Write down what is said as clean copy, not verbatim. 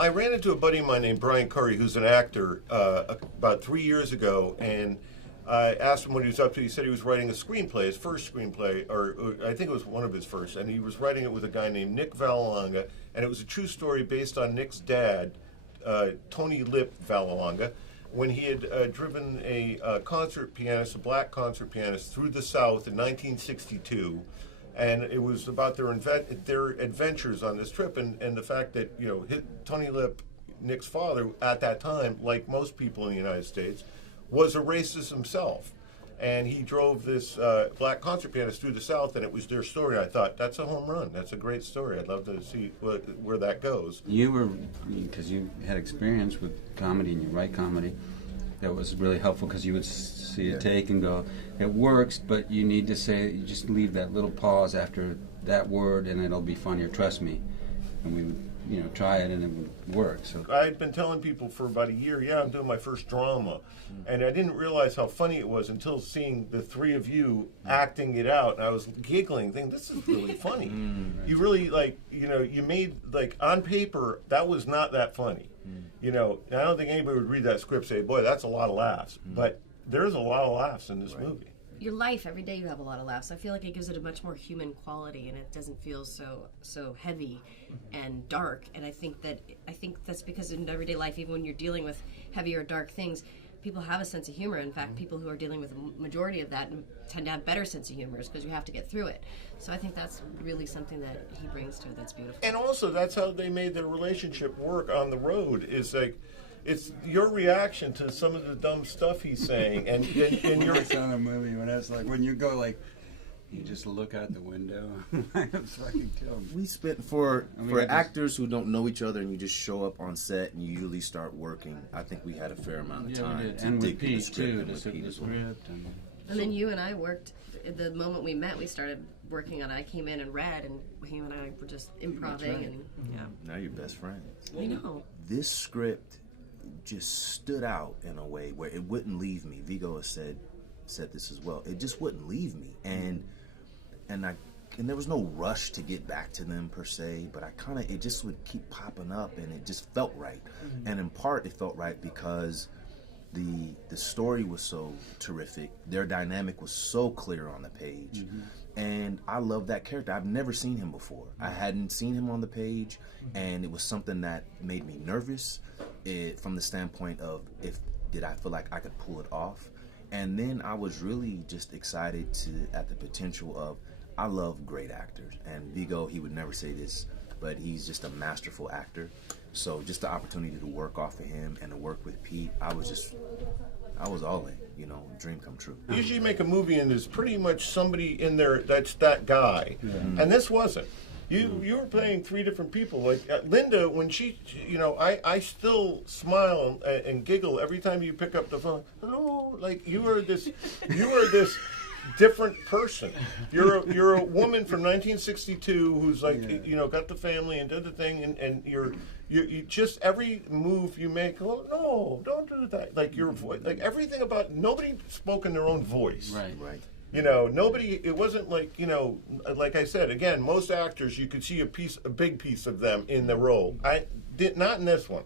I ran into a buddy of mine named Brian Curry, who's an actor, about 3 years ago, and I asked him what he was up to. He said he was writing a screenplay, his first screenplay, or I think it was one of his first, and he was writing it with a guy named Nick Vallelonga, and it was a true story based on Nick's dad, Tony Lip Vallelonga, when he had driven a concert pianist, a black concert pianist, through the South in 1962. And it was about their adventures on this trip, and the fact that, you know, Tony Lip, Nick's father, at that time, like most people in the United States, was a racist himself. And he drove this black concert pianist through the South, and it was their story. I thought, that's a home run. That's a great story. I'd love to see where that goes. You were, because you had experience with comedy and you write comedy, that was really helpful because you would see a take and go, it works, but you need to say, you just leave that little pause after that word and it'll be funnier, trust me. And we would, you know, try it and it would work. So I had been telling people for about a year, I'm doing my first drama. And I didn't realize how funny it was until seeing the three of you acting it out. And I was giggling, thinking, this is really funny. You really, like, you know, you made, like, on paper, that was not that funny. You know, I don't think anybody would read that script and say, boy, that's a lot of laughs. But there's a lot of laughs in this movie. Your life, every day you have a lot of laughs. I feel like it gives it a much more human quality, and it doesn't feel so heavy and dark. And I think that's because in everyday life, even when you're dealing with heavy or dark things, people have a sense of humor. In fact, people who are dealing with a majority of that tend to have better sense of humor because you have to get through it. So I think that's really something that he brings to it that's beautiful. And also, that's how they made their relationship work on the road. Is like, it's your reaction to some of the dumb stuff he's saying, and your. It's on a movie when it's like when you go like, you just look out the window. It's fucking killing me. We spent for actors who don't know each other and you just show up on set and you usually start working. I think we had a fair amount of time we did. to And dig with through the Pete script. too, And to with sit Pete the as well. script. And then you and I worked, the moment we met, we started working on it. I came in and read, and him and I were just improvising. right. And Now you're best friends. I know. This script just stood out in a way where it wouldn't leave me. Viggo has said this as well. It just wouldn't leave me, and there was no rush to get back to them per se, but it just would keep popping up, and it just felt right. And in part, it felt right because the story was so terrific. Their dynamic was so clear on the page. And I love that character. I've never seen him before. I hadn't seen him on the page, and it was something that made me nervous from the standpoint of did I feel like I could pull it off. And then I was really just excited at the potential of, I love great actors. And Viggo, he would never say this, but he's just a masterful actor. So just the opportunity to work off of him and to work with Pete, I was all in, you know, dream come true. Usually you make a movie and there's pretty much somebody in there that's that guy. And this wasn't. You were playing three different people. Like Linda, when she, you know, I still smile and giggle every time you pick up the phone. Hello, like you are this different person. You're a woman from 1962 who's like, you know, got the family and did the thing, and you just every move you make. Oh no, don't do that. Like your voice, like everything about nobody spoke in their own voice. Right. You know, it wasn't like, you know, like I said, again, most actors, you could see a big piece of them in the role. Not in this one.